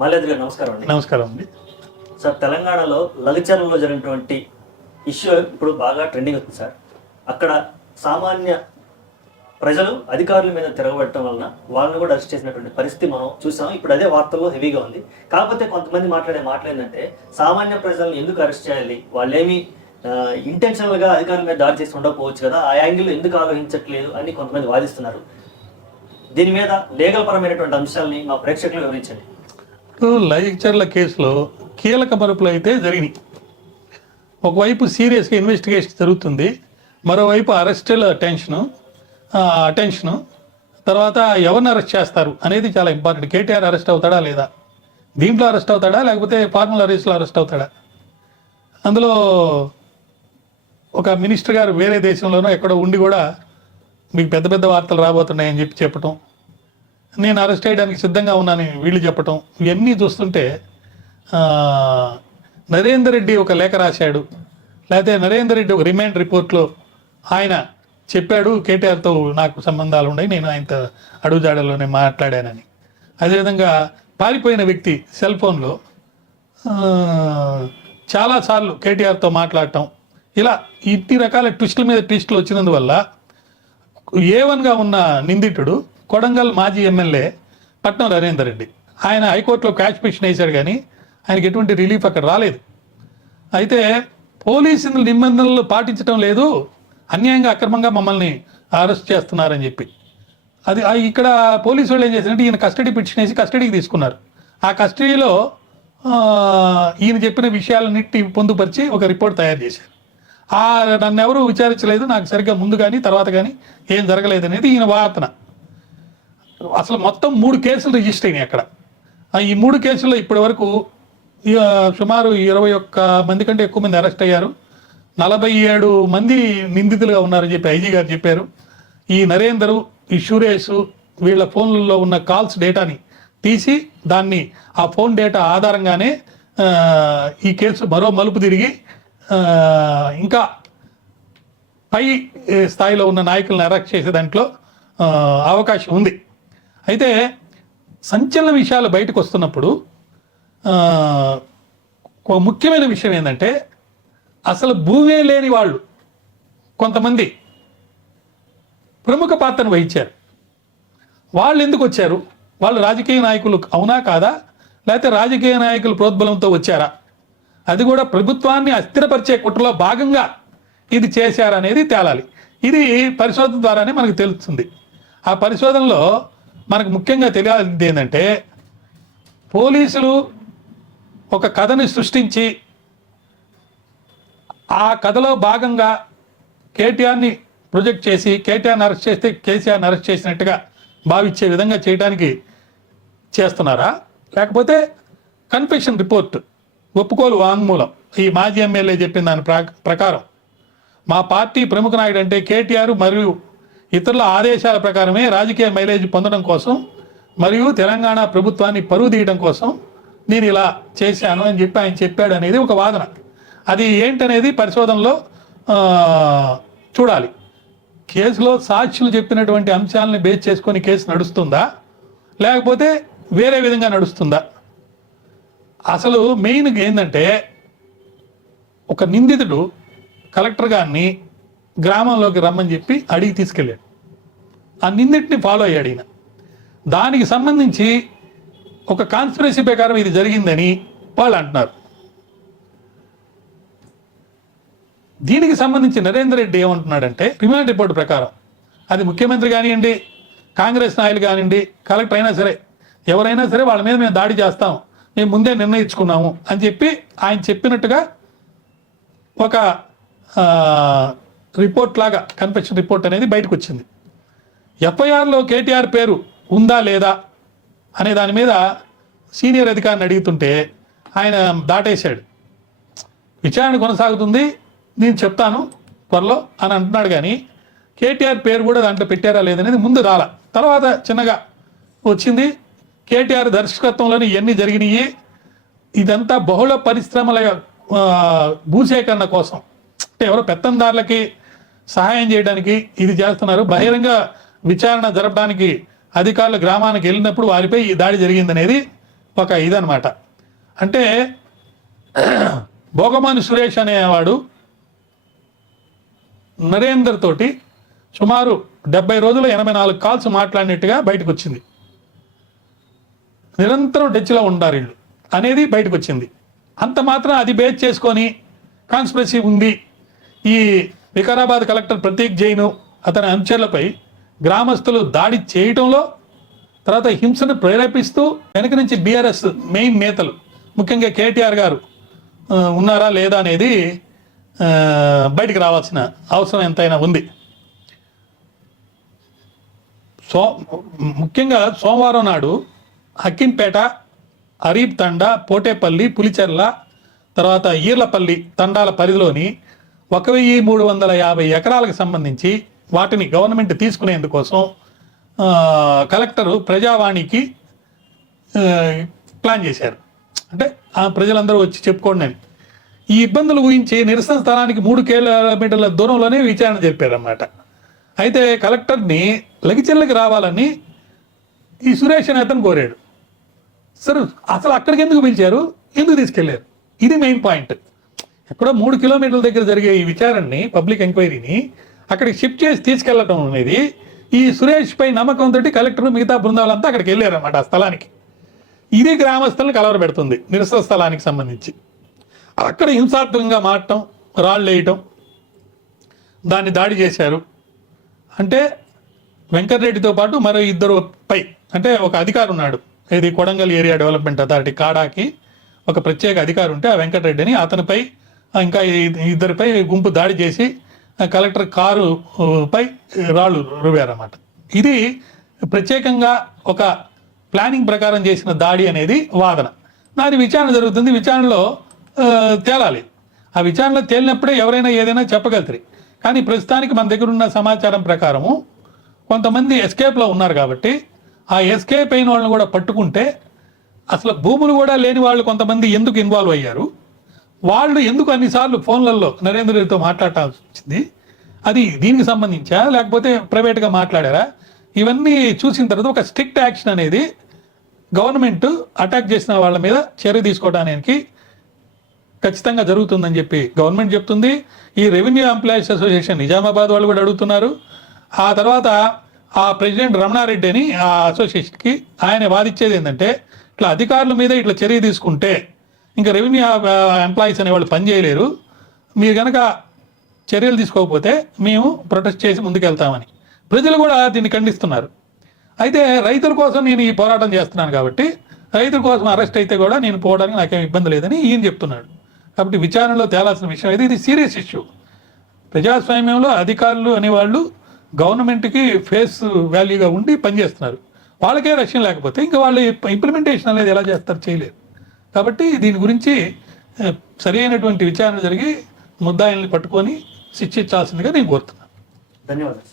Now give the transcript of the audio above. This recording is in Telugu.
మాల్యాద్రి గారు నమస్కారం అండి. నమస్కారం అండి. సార్, తెలంగాణలో లగచర్లలో జరిగినటువంటి ఇష్యూ ఇప్పుడు బాగా ట్రెండింగ్ అవుతుంది సార్. అక్కడ సామాన్య ప్రజలు అధికారుల మీద తిరగబడటం వలన వాళ్ళని కూడా అరెస్ట్ చేసినటువంటి పరిస్థితి మనం చూసాం. ఇప్పుడు అదే వార్తల్లో హెవీగా ఉంది. కాకపోతే కొంతమంది మాట్లాడే మాటలు ఏంటంటే, సామాన్య ప్రజలను ఎందుకు అరెస్ట్ చేయాలి, వాళ్ళేమి ఇంటెన్షనల్గా అధికారుల మీద దాడి చేసి ఉండకపోవచ్చు కదా, ఆ యాంగిల్ ఎందుకు ఆలోచించట్లేదు అని కొంతమంది వాదిస్తున్నారు. దీని మీద లీగల్ పరమైనటువంటి అంశాలని మా ప్రేక్షకులు వివరించండి. లైచర్ల కేసులో కీలక మరుపులు అయితే జరిగినాయి. ఒకవైపు సీరియస్గా ఇన్వెస్టిగేషన్ జరుగుతుంది, మరోవైపు అరెస్టుల అటెన్షను తర్వాత ఎవరిని అరెస్ట్ చేస్తారు అనేది చాలా ఇంపార్టెంట్. కేటీఆర్ అరెస్ట్ అవుతాడా లేదా, దీంట్లో అరెస్ట్ అవుతాడా లేకపోతే ఫార్మల్ అరెస్ట్లో అరెస్ట్ అవుతాడా. అందులో ఒక మినిస్టర్ గారు వేరే దేశంలోనో ఎక్కడో ఉండి కూడా మీకు పెద్ద పెద్ద వార్తలు రాబోతున్నాయని చెప్పటం, నేను అరెస్ట్ చేయడానికి సిద్ధంగా ఉన్నానని వీళ్ళు చెప్పటం, ఇవన్నీ చూస్తుంటే నరేందర్ రెడ్డి ఒక లేఖ రాశాడు, లేకపోతే నరేందర్ రెడ్డి ఒక రిమాండ్ రిపోర్ట్లో ఆయన చెప్పాడు కేటీఆర్తో నాకు సంబంధాలు ఉన్నాయి, నేను ఆయనతో అడుగుజాడల్లోనే మాట్లాడానని. అదేవిధంగా పారిపోయిన వ్యక్తి సెల్ ఫోన్లో చాలాసార్లు కేటీఆర్తో మాట్లాడటం, ఇలా ఇన్ని రకాల ట్విస్టుల మీద ట్విస్టులు వచ్చినందువల్ల A1గా ఉన్న నిందితుడు కొడంగల్ మాజీ ఎమ్మెల్యే పట్నం నరేందర్ రెడ్డి, ఆయన హైకోర్టులో క్యాష్ పిటిషన్ వేశాడు, కానీ ఆయనకి ఎటువంటి రిలీఫ్ అక్కడ రాలేదు. అయితే పోలీసులు నిబంధనలు పాటించడం లేదు, అన్యాయంగా అక్రమంగా మమ్మల్ని అరెస్ట్ చేస్తున్నారని చెప్పి అది ఇక్కడ పోలీసు వాళ్ళు ఏం చేశారంటే ఈయన కస్టడీ పిటిషన్ వేసి కస్టడీకి తీసుకున్నారు. ఆ కస్టడీలో ఈయన చెప్పిన విషయాలన్నిటి పొందుపరిచి ఒక రిపోర్ట్ తయారు చేశారు. నన్ను ఎవరు విచారించలేదు, నాకు సరిగ్గా ముందు కానీ తర్వాత కానీ ఏం జరగలేదు అనేది ఈయన వార్తన. అసలు మొత్తం 3 కేసులు రిజిస్టర్ అయినాయి అక్కడ. ఈ 3 కేసుల్లో ఇప్పటి వరకు సుమారు 21 మంది కంటే ఎక్కువ మంది అరెస్ట్ అయ్యారు. 47 మంది నిందితులుగా ఉన్నారని చెప్పి ఐజీ గారు చెప్పారు. ఈ నరేందరు, ఈ సురేష్ వీళ్ళ ఫోన్లలో ఉన్న కాల్స్ డేటాని తీసి దాన్ని ఆ ఫోన్ డేటా ఆధారంగానే ఈ కేసు మరో మలుపు తిరిగి ఇంకా పై స్థాయిలో ఉన్న నాయకులను అరెస్ట్ చేసే దాంట్లో అవకాశం ఉంది. అయితే సంచలన విషయాలు బయటకు వస్తున్నప్పుడు ఒక ముఖ్యమైన విషయం ఏంటంటే, అసలు భూమే లేని వాళ్ళు కొంతమంది ప్రముఖ పాత్రను వహించారు. వాళ్ళు ఎందుకు వచ్చారు, వాళ్ళు రాజకీయ నాయకులు అవునా కాదా, లేకపోతే రాజకీయ నాయకులు ప్రోద్బలంతో వచ్చారా, అది కూడా ప్రభుత్వాన్ని అస్థిరపరిచే కుట్రలో భాగంగా ఇది చేశారనేది తేలాలి. ఇది పరిశోధన ద్వారానే మనకు తెలుస్తుంది. ఆ పరిశోధనలో మనకు ముఖ్యంగా తెలియాల్సింది ఏంటంటే, పోలీసులు ఒక కథని సృష్టించి ఆ కథలో భాగంగా కేటీఆర్ని ప్రొజెక్ట్ చేసి కేటీఆర్ని అరెస్ట్ చేస్తే కేసీఆర్ని అరెస్ట్ చేసినట్టుగా భావించే విధంగా చేయడానికి చేస్తున్నారా, లేకపోతే కన్ఫెషన్ రిపోర్ట్ ఒప్పుకోలు వాంగ్మూలం ఈ మాజీ ఎమ్మెల్యే చెప్పిన దాని ప్రకారం మా పార్టీ ప్రముఖ నాయకుడు అంటే కేటీఆర్ మరియు ఇతరుల ఆదేశాల ప్రకారమే రాజకీయ మైలేజ్ పొందడం కోసం మరియు తెలంగాణ ప్రభుత్వాన్ని పరువు తీయడం కోసం నేను ఇలా చేశాను అని చెప్పి ఆయన చెప్పాడు అనేది ఒక వాదన. అది ఏంటనేది పరిశోధనలో చూడాలి. కేసులో సాక్షులు చెప్పినటువంటి అంశాలను బేస్ చేసుకొని కేసు నడుస్తుందా, లేకపోతే వేరే విధంగా నడుస్తుందా. అసలు మెయిన్ ఏంటంటే, ఒక నిందితుడు కలెక్టర్ గారిని గ్రామంలోకి రమ్మని చెప్పి అడిగి తీసుకెళ్ళాడు. ఆ నిందితుడిని ఫాలో అయ్యాడు ఈయన. దానికి సంబంధించి ఒక కాన్స్పిరసీ ప్రకారం ఇది జరిగిందని వాళ్ళు అంటున్నారు. దీనికి సంబంధించి నరేందర్ రెడ్డి ఏమంటున్నాడంటే, రిమాండ్ రిపోర్ట్ ప్రకారం అది ముఖ్యమంత్రి కానివ్వండి, కాంగ్రెస్ నాయకులు కానివ్వండి, కలెక్టర్ అయినా సరే, ఎవరైనా సరే వాళ్ళ మీద మేము దాడి చేస్తాం, మేము ముందే నిర్ణయించుకున్నాము అని చెప్పి ఆయన చెప్పినట్టుగా ఒక రిపోర్ట్ లాగా కన్ఫెషన్ రిపోర్ట్ అనేది బయటకు వచ్చింది. ఎఫ్ఐఆర్లో కేటీఆర్ పేరు ఉందా లేదా అనే దాని మీద సీనియర్ అధికారిని అడుగుతుంటే ఆయన దాటేశాడు. విచారణ కొనసాగుతుంది, నేను చెప్తాను త్వరలో అని అంటున్నాడు, కానీ కేటీఆర్ పేరు కూడా దాంట్లో పెట్టారా లేదనేది ముందు రాల. తర్వాత చిన్నగా వచ్చింది. కేటీఆర్ దర్శకత్వంలోని ఇవన్నీ జరిగినాయి, ఇదంతా బహుళ పరిశ్రమల భూసేకరణ కోసం, అంటే ఎవరో పెత్తందారులకి సహాయం చేయడానికి ఇది చేస్తున్నారు. బహిరంగ విచారణ జరపడానికి అధికారులు గ్రామానికి వెళ్ళినప్పుడు వారిపై ఈ దాడి జరిగిందనేది ఒక ఇదనమాట. అంటే భోగమాని సురేష్ అనేవాడు నరేందర్ తోటి సుమారు 70 రోజులు 84 కాల్స్ మాట్లాడినట్టుగా బయటకు వచ్చింది. నిరంతరం టచ్లో ఉండారు వీళ్ళు అనేది బయటకు వచ్చింది. అంత మాత్రం అది బేస్ చేసుకొని కాన్స్పిరసీ ఉంది. ఈ వికారాబాద్ కలెక్టర్ ప్రతీక్ జైన్ అతని అనుచరులపై గ్రామస్తులు దాడి చేయటంలో, తర్వాత హింసను ప్రేరేపిస్తూ వెనక నుంచి బీఆర్ఎస్ మెయిన్ నేతలు ముఖ్యంగా కేటీఆర్ గారు ఉన్నారా లేదా అనేది బయటికి రావాల్సిన అవసరం ఎంతైనా ఉంది. ముఖ్యంగా సోమవారం నాడు హక్కింపేట, అరీబ్ తండా, పోటేపల్లి, పులిచెర్ల, తర్వాత ఈర్లపల్లి తండాల పరిధిలోని 1350 ఎకరాలకు సంబంధించి వాటిని గవర్నమెంట్ తీసుకునేందుకోసం కలెక్టరు ప్రజావాణికి ప్లాన్ చేశారు. అంటే ఆ ప్రజలందరూ వచ్చి చెప్పుకోండి అని. ఈ ఇబ్బందులు ఊహించి నిరసన స్థలానికి 3 కిలోమీటర్ల దూరంలోనే విచారణ జరిపారన్నమాట. అయితే కలెక్టర్ని లగిచెర్లకి రావాలని ఈ సురేష్ అనే అతను కోరాడు. సరే, అసలు అక్కడికి ఎందుకు పిలిచారు, ఎందుకు తీసుకెళ్లారు, ఇది మెయిన్ పాయింట్. ఎక్కడో 3 కిలోమీటర్ల దగ్గర జరిగే ఈ విచారణని, పబ్లిక్ ఎంక్వైరీని అక్కడికి షిఫ్ట్ చేసి తీసుకెళ్లటం అనేది ఈ సురేష్ పై నమ్మకంతో కలెక్టర్ మిగతా బృందాలంతా అక్కడికి వెళ్ళారన్నమాట ఆ స్థలానికి. ఇది గ్రామస్తులను కలవరపెడుతుంది నిరసన స్థలానికి సంబంధించి. అక్కడ హింసాత్మకంగా మారటం, రాళ్ళు వేయటం, దాన్ని దాడి చేశారు. అంటే వెంకటరెడ్డితో పాటు మరో 2 పై, అంటే ఒక అధికారి ఉన్నాడు, ఇది కొడంగల్ ఏరియా డెవలప్మెంట్ అథారిటీ కాడాకి ఒక ప్రత్యేక అధికారి ఉంటే ఆ వెంకటరెడ్డిని, అతనిపై ఇంకా 2పై గుంపు దాడి చేసి కలెక్టర్ కారు పై రాళ్ళు రువ్వారన్నమాట. ఇది ప్రత్యేకంగా ఒక ప్లానింగ్ ప్రకారం చేసిన దాడి అనేది వాదన. దాని విచారణ జరుగుతుంది. విచారణలో తేలాలి. ఆ విచారణలో తేలినప్పుడే ఎవరైనా ఏదైనా చెప్పగలుగుతారు. కానీ ప్రస్తుతానికి మన దగ్గర ఉన్న సమాచారం ప్రకారము కొంతమంది ఎస్కేప్లో ఉన్నారు కాబట్టి ఆ ఎస్కేప్ అయిన వాళ్ళని కూడా పట్టుకుంటే, అసలు భూములు కూడా లేని వాళ్ళు కొంతమంది ఎందుకు ఇన్వాల్వ్ అయ్యారు, వాళ్ళు ఎందుకు అన్నిసార్లు ఫోన్లలో నరేంద్ర రెడ్డితో మాట్లాడాల్సి వచ్చింది, అది దీనికి సంబంధించా లేకపోతే ప్రైవేట్గా మాట్లాడారా, ఇవన్నీ చూసిన తర్వాత ఒక స్ట్రిక్ట్ యాక్షన్ అనేది గవర్నమెంట్ అటాక్ చేసిన వాళ్ళ మీద చర్య తీసుకోవడానికి ఖచ్చితంగా జరుగుతుందని చెప్పి గవర్నమెంట్ చెప్తుంది. ఈ రెవెన్యూ ఎంప్లాయీస్ అసోసియేషన్ నిజామాబాద్ వాళ్ళు కూడా అడుగుతున్నారు. ఆ తర్వాత ఆ ప్రెసిడెంట్ రమణారెడ్డి అని ఆ అసోసియేషన్కి ఆయన వాదించేది ఏంటంటే, ఇట్లా అధికారుల మీద ఇట్లా చర్య తీసుకుంటే ఇంకా రెవెన్యూ ఎంప్లాయీస్ అనేవాళ్ళు పనిచేయలేరు, మీరు కనుక చర్యలు తీసుకోకపోతే మేము ప్రొటెస్ట్ చేసి ముందుకెళ్తామని. ప్రజలు కూడా దీన్ని ఖండిస్తున్నారు. అయితే రైతుల కోసం నేను ఈ పోరాటం చేస్తున్నాను కాబట్టి రైతుల కోసం అరెస్ట్ అయితే కూడా నేను పోవడానికి నాకేం ఇబ్బంది లేదని ఈయన చెప్తున్నాడు. కాబట్టి విచారణలో తేలాల్సిన విషయం ఇది సీరియస్ ఇష్యూ. ప్రజాస్వామ్యంలో అధికారులు అనేవాళ్ళు గవర్నమెంట్కి ఫేస్ వాల్యూగా ఉండి పనిచేస్తున్నారు. వాళ్ళకే రక్షణ లేకపోతే ఇంకా వాళ్ళు ఇంప్లిమెంటేషన్ అనేది ఎలా చేస్తారు, చేయలేరు. కాబట్టి దీని గురించి సరి అయినటువంటి విచారణ జరిగి ముద్దాయిల్ని పట్టుకొని శిక్షించాల్సిందిగా నేను కోరుతున్నాను. ధన్యవాదాలు.